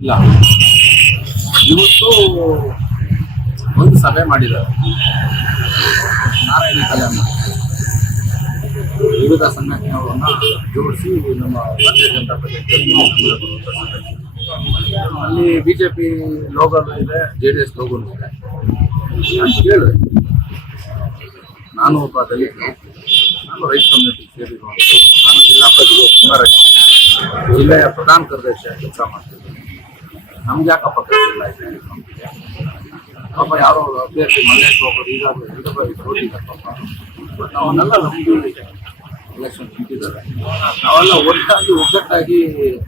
ಇಲ್ಲ. ಇವತ್ತು ಒಂದು ಸಭೆ ಮಾಡಿದ್ದಾರೆ. ನಾರಾಯಣ ಕಲ್ಯಾಣ. ವಿವಿಧ ಸಂಘಟನೆಗಳನ್ನ ಜೋಡಿಸಿ ನಮ್ಮ ಭಾರತೀಯ ಜನತಾ ಪಕ್ಷಕ್ಕೆ ಅಲ್ಲಿ ಬಿಜೆಪಿ ಲೋಗೋ ಇದೆ, ಜೆ ಡಿ ಎಸ್ ಲೋಗೋನು ಇದೆ. ನಾನು ಕೇಳಿದೆ. ನಾನು ಒಬ್ಬ ದಲಿತ. ನಾನು ರೈತ ಕಮ್ಯುನಿಟಿ ಸೇರಿರುವಂಥ ನಾನು ಜಿಲ್ಲಾ ಪರಿಷತ್ ಪುನರಚನೆ ಜಿಲ್ಲೆಯ ಪ್ರಧಾನ ಕಾರ್ಯದರ್ಶಿಯಾಗಿ ಕೆಲಸ ಮಾಡ್ತಿದ್ದೆ ನಮ್ಗೆ ಯಾಕಪ್ಪ ಅಪಕರಿಸಿಲ್ಲ ಇದೆ. ಪಾಪ ಯಾರೋ ಅಭ್ಯರ್ಥಿ ಮಲ್ಲೇಶ್ ಬಾಬು ಈಗಾಗಲೇ ಬಾರಿ ಸೋತಿದ್ದಾರೆ ಪಾಪ. ಬಟ್ ಅವನ್ನೆಲ್ಲ ನಮ್ದು ಎಲೆಕ್ಷನ್ ನಿಂತಿದ್ದಾರೆ. ನಾವೆಲ್ಲ ಒಟ್ಟಾಗಿ ಒಗ್ಗಟ್ಟಾಗಿ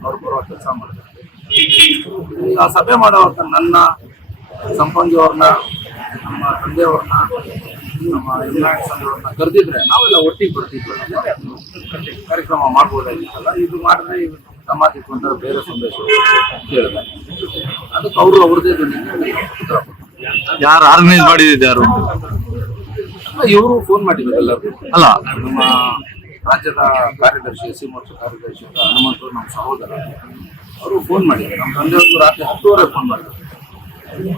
ಅವ್ರು ಬರೋ ಕೆಲಸ ಈಗ ಆ ಸಭೆ ಮಾಡೋವಾಗ ನನ್ನ ಸಂಪಂಗಿಯವ್ರನ್ನ, ನಮ್ಮ ತಂದೆಯವ್ರನ್ನ, ನಮ್ಮ ಇಂಗ್ಲೆಂಡ್ ಸಂಘವ್ರನ್ನ ಕರೆದಿದ್ರೆ ನಾವೆಲ್ಲ ಒಟ್ಟಿಗೆ ಬರ್ತಿದ್ವಿ. ಕಾರ್ಯಕ್ರಮ ಮಾಡ್ಬೋದಾಗಿತ್ತಲ್ಲ. ಇದು ಮಾಡಿದ್ರೆ ಇದು ಸಮಾಜಕ್ಕೆ ಒಂಥರ ಬೇರೆ ಸಂದೇಶ ಕೇಳಿದೆ. ಅದಕ್ಕೆ ಅವರು ಅವ್ರದೇ ಯಾರು ಆರ್ಗನೈಸ್ ಮಾಡಿದ್ದು ಯಾರು? ಇವರು ಫೋನ್ ಮಾಡಿದ್ರು ಎಲ್ಲರೂ. ಅಲ್ಲ. ನಮ್ಮ ರಾಜ್ಯದ ಕಾರ್ಯದರ್ಶಿ ಎಸ್ ಸಿ ಮೋರ್ಚಾ ಕಾರ್ಯದರ್ಶಿ ಅಂತ ಹನುಮಂತರು ನಮ್ಮ ಸಹೋದರ. ಅವರು ಫೋನ್ ಮಾಡಿದ್ರು. ನಮ್ಮ ತಂದೆಯವರು ರಾತ್ರಿ ಹತ್ತುವರೆ ಫೋನ್ ಮಾಡಿದ್ರು.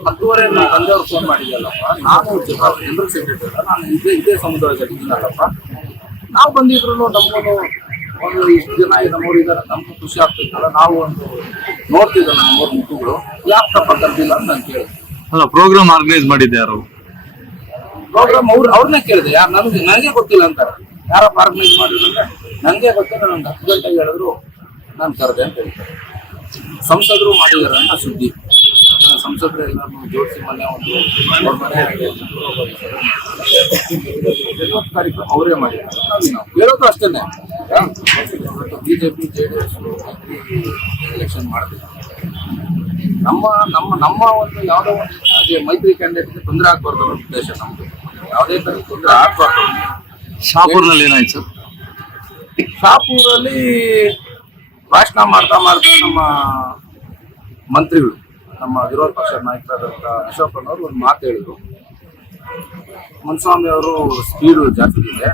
ಹತ್ತುವರೆ ನಮ್ಮ ತಂದೆಯವ್ರು ಫೋನ್ ಮಾಡಿದ್ಯಲ್ಲಪ್ಪ ನಾನು ಜನರಲ್ ಸೆಕ್ರೆಟರಿ ಅಲ್ಲ ನಾನು ಇದೇ ಇದೇ ಸಮುದಾಯದಲ್ಲಿ ಇದ್ದೀನಲ್ಲಪ್ಪ. ನಾವು ಬಂದಿದ್ರು ನಮ್ಮನ್ನು ಒಂದು ಇಷ್ಟು ಜನ ನಮ್ಮೂರು ಇದ್ದಾರೆ ನಮ್ಗೂ ಖುಷಿ ಆಗ್ತಿತ್ತಲ್ಲ ನಾವು ಒಂದು ನೋಡ್ತಿದ್ದಲ್ಲ ನಮ್ಮೂರು ಮುಖಗಳು. ಯಾಕೆ ತಪ್ಪ ಕರೆದಿಲ್ಲ ಅಂತ ನಾನು ಕೇಳಿದೆ. ಅಲ್ಲ ಪ್ರೋಗ್ರಾಮ್ ಆರ್ಗನೈಸ್ ಮಾಡಿದ್ದೆ ಯಾರು? ಪ್ರೋಗ್ರಾಮ್ ಅವ್ರು ಅವ್ರನ್ನೇ ಕೇಳಿದೆ. ಯಾರು ನನಗೆ ನನಗೆ ಗೊತ್ತಿಲ್ಲ ಅಂತಾರೆ. ಯಾರಪ್ಪ ಆರ್ಗನೈಸ್ ಮಾಡಿದ್ರೆ ನನಗೆ ಗೊತ್ತಿಲ್ಲ ನಂಗೆ ಹತ್ತು ಗಂಟೆಗೆ ಹೇಳಿದ್ರು ನಾನು ಕರೆದೆ ಅಂತ ಹೇಳ್ತಾರೆ. ಸಂಸದರು ಮಾಡಿದ್ದಾರೆ ಅಂತ ಸುದ್ದಿ. ಸಂಸದರು ಎಲ್ಲರೂ ಜೋಡಿಸಿ ಮೊನ್ನೆ ಒಂದು ಮನೆ ಇವತ್ತು ಕಾರ್ಯಕ್ರಮ ಅವರೇ ಮಾಡಿದ್ದಾರೆ. ಹೇಳೋದು ಅಷ್ಟೇನೆ. BJP J D S election ಮಾಡ್ತೀವಿ ನಮ್ಮ ನಮ್ಮ ನಮ್ಮ ಒಂದು ಯಾವುದೋ ಒಂದು ಮೈತ್ರಿ ಕ್ಯಾಂಡಿಡೇಟ್ಗೆ ತೊಂದರೆ ಆಗ್ಬಾರ್ದು ಅನ್ನೋ ಉದ್ದೇಶ ನಮ್ದು. ಯಾವುದೇ ತರ ತೊಂದರೆ ಆಗ್ಬಾರ್ದು. ಶಾಪೂರ್ನಲ್ಲಿ ಏನಾಯ್ತು ಸರ್? ಶಾಪೂರಲ್ಲಿ ಭಾಷಣ ಮಾಡ್ತಾ ಮಾಡ್ತಾ ನಮ್ಮ ಮಂತ್ರಿಗಳು ನಮ್ಮ ವಿರೋಧ ಪಕ್ಷ ನಾಯಕರಾದಂಥ ಅವರು ಒಂದು ಮಾತು ಹೇಳಿದರು. ಮುನ್ಸ್ವಾಮಿ ಅವರು ಸ್ಪೀಡು ಜಾಸ್ತಿ ಇದೆ.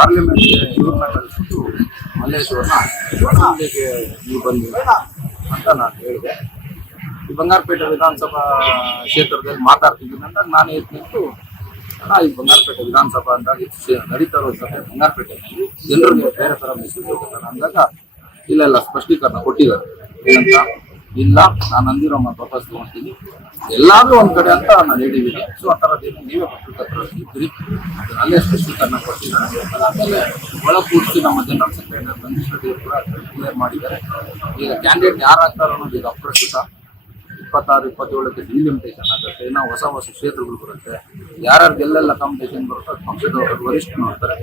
ಪಾರ್ಲಿಮೆಂಟ್ಗೆ ಇವ್ರನ್ನ ಕಳಿಸ್ಬಿಟ್ಟು ಮಲ್ಲೇಶ್ವರನ ಅಸೆಂಬ್ಲಿಗೆ ನೀವು ಬನ್ನಿ ಅಂತ ನಾನು ಹೇಳಿದೆ. ಈ ಬಂಗಾರಪೇಟೆ ವಿಧಾನಸಭಾ ಕ್ಷೇತ್ರದಲ್ಲಿ ಮಾತಾಡ್ತಿದ್ದೀನಿ ಅಂದಾಗ ನಾನು ಎದ್ದು ನಿಂತು, ಅಣ್ಣ, ಈ ಬಂಗಾರಪೇಟೆ ವಿಧಾನಸಭಾ ಅಂದಾಗ ನಡೀತಾ ಇರೋ ಸಭೆ ಬಂಗಾರಪೇಟೆಯಲ್ಲಿ ಜನರಿಗೆ ಬೇರೆ ಥರ ಮೆಸೇಜ್ ಅಂದಾಗ ಇಲ್ಲೆಲ್ಲ ಇಲ್ಲ ಸ್ಪಷ್ಟೀಕರಣ ಕೊಟ್ಟಿದ್ದಾರೆ. ಏನಂತ? ಇಲ್ಲ, ನಾನು ಅಂದಿರೋ ಮಾತು ವಾಪಸ್ ತಗೊಂತೀನಿ ಎಲ್ಲಾದ್ರೂ ಒಂದ್ ಕಡೆ ಅಂತ ನಾನು ಹೇಳಿದ್ದೀನಿ ಸೊ ಆ ಥರದ್ದೇನು ನೀವೇ ಪತ್ರಕರ್ತರು ಇದ್ರಿ ಅದನ್ನಲ್ಲೇ ಸ್ಪಷ್ಟೀಕರಣ ಕೊಟ್ಟಿದ್ದಾರೆ ಅದಾದಮೇಲೆ ಒಳ ಪೂರ್ತಿ ನಮ್ಮ ಜನರಲ್ ಸೆಕ್ರೆಟರಿ ಅವರು ಕೂಡ ಕ್ಲಿಯರ್ ಮಾಡಿದ್ದಾರೆ. ಈಗ ಕ್ಯಾಂಡಿಡೇಟ್ ಯಾರಾಗ್ತಾರೋ ಅನ್ನೋದು ಈಗ ಅಪ್ರಸ್ತುತ. ಇಪ್ಪತ್ತಾರು, ಇಪ್ಪತ್ತೇಳಕ್ಕೆ ಡಿಲಿಮಿಟೇಷನ್ ಆಗುತ್ತೆ. ಇನ್ನೂ ಹೊಸ ಹೊಸ ಕ್ಷೇತ್ರಗಳು ಬರುತ್ತೆ. ಯಾರ್ಯಾರು ಎಲ್ಲೆಲ್ಲ ಕಾಂಪಿಟೇಷನ್ ಬರುತ್ತೋ ಪಕ್ಷದವರು ವರಿಷ್ಠ ನೋಡ್ತಾರೆ.